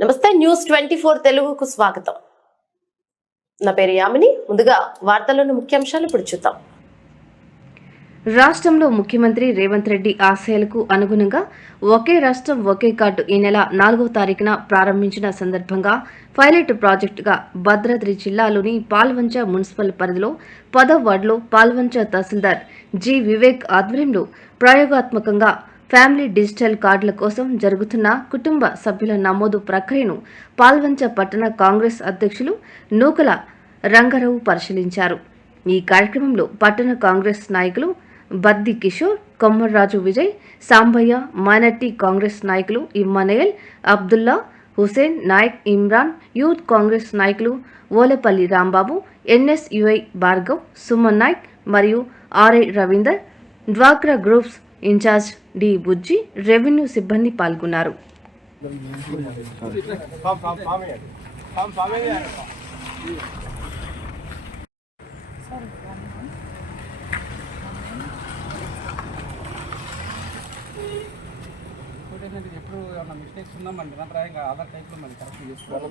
నమస్తే news twenty four తెలుగుకు స్వాగతం. నా పేరు యామిని. ముందుగా వార్తల్లోని ముఖ్యాంశాలు ఇప్పుడు చూద్దాం. రాష్ట్రంలో ముఖ్యమంత్రి రేవంత్ రెడ్డి ఆశయాలకు అనుగుణంగా ఒకే రాష్ట్రం ఒకే కార్డు ఈ నెల నాలుగవ తారీఖున ప్రారంభించిన సందర్భంగా పైలట్ ప్రాజెక్టుగా భద్రాద్రి జిల్లాలోని పాల్వంచ మున్సిపల్ పరిధిలో పదవ వార్డులో పాల్వంచ తహసీల్దార్ జి వివేక్ ఆధ్వర్యంలో ప్రయోగాత్మకంగా ఫ్యామిలీ డిజిటల్ కార్డుల కోసం జరుగుతున్న కుటుంబ సభ్యుల నమోదు ప్రక్రియను పాల్వంచ పట్టణ కాంగ్రెస్ అధ్యక్షులు నూకల రంగారావు పరిశీలించారు. ఈ కార్యక్రమంలో పట్టణ కాంగ్రెస్ నాయకులు బద్ది కిషోర్ కొమ్మర్రాజు విజయ్ సాంబయ్య మైనార్టీ కాంగ్రెస్ నాయకులు ఇమ్మనయల్ అబ్దుల్లా హుసేన్ నాయక్ ఇమ్రాన్ యూత్ కాంగ్రెస్ నాయకులు ఓలపల్లి రాంబాబు ఎన్ఎస్యుఐ భార్గవ్ సుమన్ నాయక్ మరియు ఆర్ఐ రవీందర్ డ్వాక్రా groups incharge D Bujji revenue సిబ్బంది పాల్గొన్నారు. ఏంటంటే ఎప్పుడు ఏమన్నా మిస్టేక్స్ ఉన్నా మన నిరంతరాయం ఇంకా ఆధార్ టైప్లో మనం కరెక్ట్ చేసుకోవాలి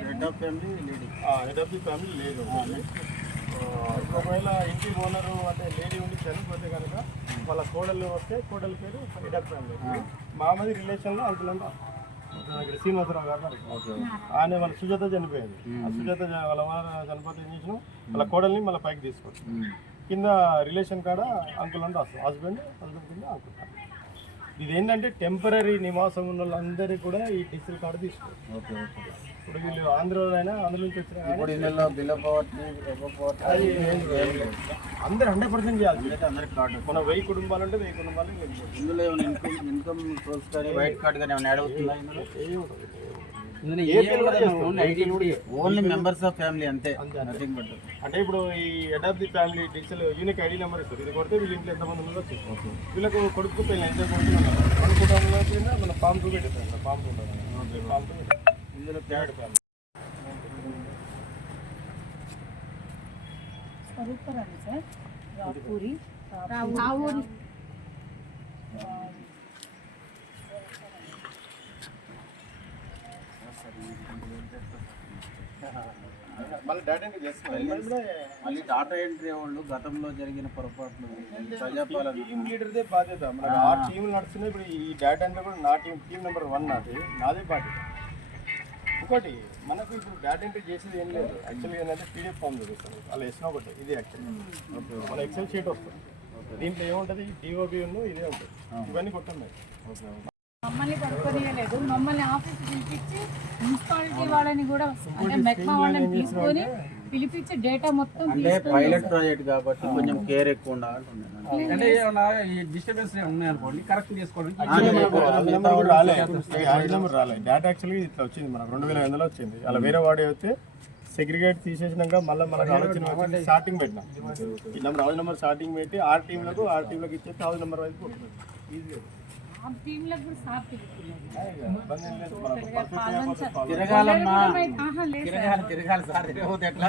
head of family lady head of the family లేదు నెక్స్ట్ ఒకవేళ ఇంటి ఓనరు అంటే లేడీ ఉండి చనిపోతే కనుక వాళ్ళ కోడలు వస్తే కోడల పేరు ఆఫ్ ఫ్యామిలీ. మామది రిలేషన్లో అంకుల్ ఇక్కడ శ్రీనివాసరావు గారు. ఆయన వాళ్ళ సుజాత చనిపోయింది. ఆ సుజాత వాళ్ళ వారు చనిపోతే ఏం చేసినాం? వాళ్ళ కోడల్ని మళ్ళీ పైకి తీసుకోవచ్చు కింద రిలేషన్ కాడ అంకుల్ అంటే వస్తాం. హస్బెండ్ హస్బెండ్ కింద అంకుల్ ఇది ఏంటంటే టెంపరీ నివాసం ఉన్న వాళ్ళందరికీ కూడా ఈ డిజిటల్ కార్డు తీసుకోవచ్చు ఇప్పుడు వీళ్ళు ఆంధ్రలో అయినా ఆంధ్ర నుంచి వచ్చిన ఇప్పుడు ఇళ్ళలో బిల్ అది అందరు హండ్రెడ్ పర్సెంట్ చేయాలి. అందరికి కార్డు మన వెయ్యి కుటుంబాలు అంటే వెయ్యి కుటుంబాలు ఇందులో ఏమైనా ఇన్కమ్ ఇన్కమ్ సోర్స్ కానీ వైట్ కార్డ్ కానీ ఏమైనా యాడ్ అవుతుందా ఇందులో? ఓన్లీ మెంబర్స్ ఆఫ్ ఫ్యామిలీ అంతే. నథింగ్ బట్ అంటే ఇప్పుడు ఈ head of the family digital unique ID number ఇస్తారు ఇది కొడితే వీళ్ళ ఇంట్లో ఎంతమంది ఉన్నారో చూసుకోవచ్చు వీళ్ళకు కొడుకు పెళ్ళి ఎంత కొడుతున్నారు మన కుటుంబంలో మన ఫామ్ టూ పెట్టేస్తాం ఫామ్ టూ ఉంటుంది ఫామ్ టూ ఇందులో third family Swaruparani sir Rapuri Ravuri మళ్ళీ డేటా ఎంట్రీ చేస్తున్నాం. మళ్ళీ డాటా ఎంట్రీ వాళ్ళు గతంలో జరిగిన పొరపాట్లు ప్రజాపాలన టీమ్ లీడర్దే బాధ్యత. మనకు ఆ టీం నడుస్తున్నాయి. ఇప్పుడు ఈ డేటా అంటే కూడా నా టీం టీం నెంబర్ వన్ నాది. నాదే బాధ్యత. ఇంకోటి మనకు ఇప్పుడు డేటా ఎంట్రీ చేసేది ఏం లేదు. యాక్చువల్గా ఏంటంటే పీడిఎఫ్ ఫామ్ చూపిస్తాను అలా వేసినా ఒకటి. ఇది యాక్చువల్లీ మన ఎక్సెల్ షీట్ వస్తుంది. దీంట్లో ఏముంటుంది? డిఓబి ఉన్ను ఇదే ఉంటుంది. ఇవన్నీ కొట్టండి. మమ్మల్ని పడుకోనియలేదు మమ్మల్ని ఆఫీస్ పిలిపించి మున్సిపాలిటీ వాళ్ళని కూడా అంటే మెక్మా వాళ్ళని తీసుకొని పిలిపించి డేటా మొత్తం అంటే పైలట్ ప్రాజెక్ట్ కాబట్టి కొంచెం కేర్ ఎక్కువ ఉండాలి అంటే ఏమన్నా ఈ డిస్టర్బెన్స్ ఉన్నాయనుకోండి కరెక్ట్ చేసుకోవడానికి రాలే. ఐదు నెంబర్ రాలే. డేటా యాక్చువల్గా ఇట్లా వచ్చింది మనకు రెండు వేల ఎనిమిదిలో వచ్చింది. అలా వేరే వాడి అయితే సెగ్రిగేట్ తీసేసినాక మళ్ళీ మనకు ఆలోచన స్టార్టింగ్ పెట్టినాం. ఈ నెంబర్ హౌస్ నెంబర్ స్టార్టింగ్ పెట్టి ఆరు టీంలకు ఆరు టీంలకు ఇచ్చేసి హౌస్ నెంబర్ వైపు కొట్టుకుంటాం టీంలకు కూడా perfect గా తిరగాలమ్మా. తిరగాలి తిరగాలి సార్. తిరగకపోతే ఎట్లా?